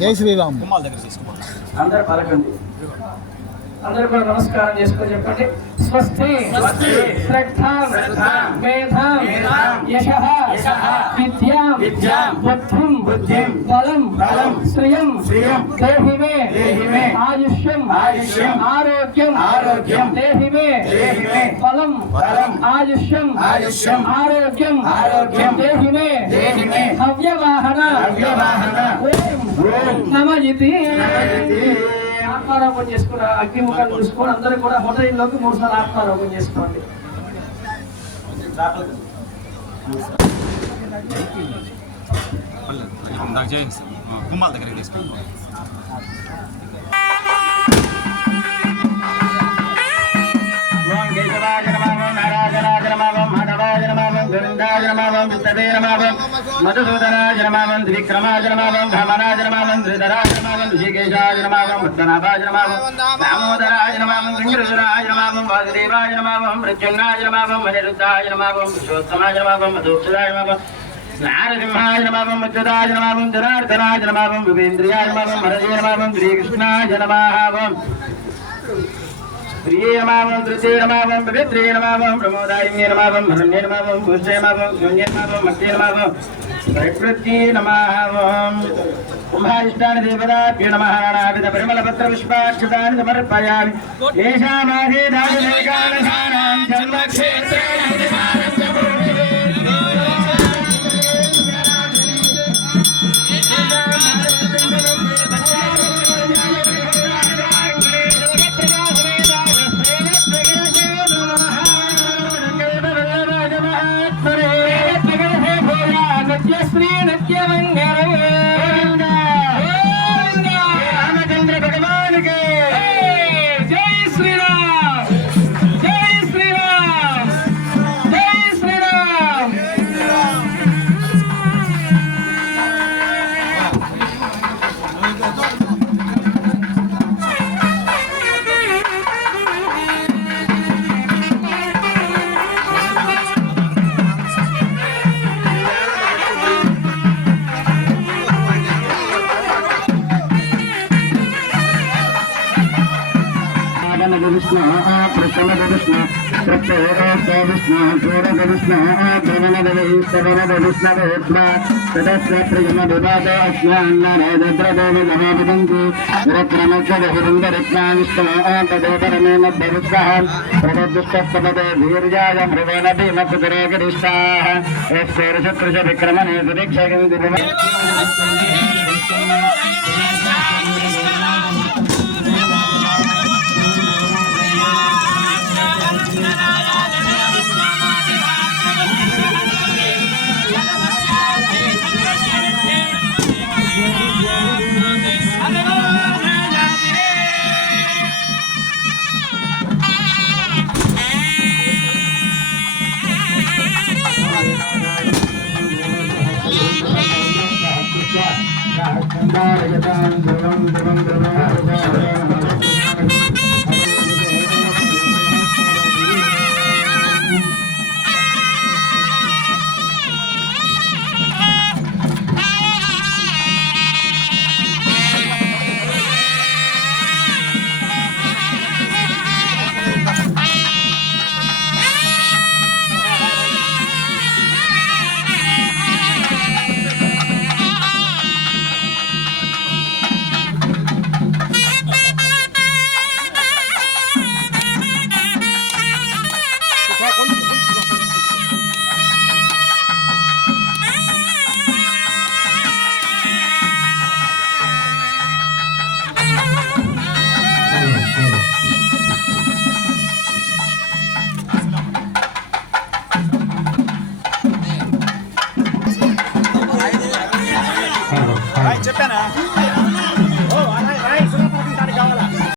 జై శ్రీరామ్. కుమ్మాల దగ్గర తీసుకోవాలి. అందరూ పలకండి. అందరూ కూడా నమస్కారం చేసుకొని చెప్పండి. స్వస్తి శ్రద్ధాం మేధాం యశః విద్యాం బుద్ధిం బలం శ్రియం దేహి మే ఆయుష్యం ఆరోగ్యం దేహి మే బలం ఆయుష్యం ఆరోగ్యం దేహి మే హవ్యవాహన ఓం నమః ఇతి. ఆత్మారోపణ చేసుకుని అగ్నిముఖాన్ని చూసుకొని అందరూ కూడా హృదయంలోకి 3 సార్లు ఆత్మారోపణ చేసుకోండి. కుమ్మాల దగ్గర తీసుకోవాలి. మధుసూదనాజనమావం త్రివిక్రమాజనమావం భమనాజనమావం ధృతరాజనమావం ఋషికేశాజనమావం ముత్తనాభాజనమావం దామోదరాజనమావం గంగరుజనాజనమావం వాసుదేవాజనమావం మృత్యుంగాజనమావం అనిరుద్ధాజనమావం పురుషోత్తమాజనమావం మధుక్షదాజనమావం నారసింహాజనమావం మచ్యుతాజనమావం జనార్దనాజనమావం వివేంద్రియాజనమావం హరజనమావం శ్రీకృష్ణాజనమావం ప్రియమావం ధృతేనమావం పవిత్రేనమావం ప్రమోదాయిన్యనమావం హరణ్యనమావం భూషేనమావం శూన్యనమావం మధ్యేనమావం ప్రకృత్యేనమావం కుంభాధిష్టాన దేవతాభ్యో నమః. నానావిధ పరిమళపత్ర పుష్పాక్షతాని సమర్పయామి. ఏషామాదే దారుణేకానసానాం జన్మక్షేత్రే రామచంద్ర భగవానికి జై శ్రీరామ్ జై శ్రీరామ్ జై శ్రీరామ్. విష్ణు ప్రసన్నద విష్ణు ప్రత్యేక విష్ణు పూరద విష్ణు ధ్రువనద విష్ణవనద విష్ణవేత్మ తదస్య ప్రియమ వివాద అస్యాన్నరేద్రదేవి మహావిదంతి విరక్రమస్వహిరుందరిత్నా విష్ణు తదేపరమే మధ్యవిశ్వః ప్రదదుష్టపదే వీర్యాయ మృవేణ భీమసురే గరిష్టాః యస్యశత్రుష విక్రమణే సుదీక్షయంతి చెప్పానా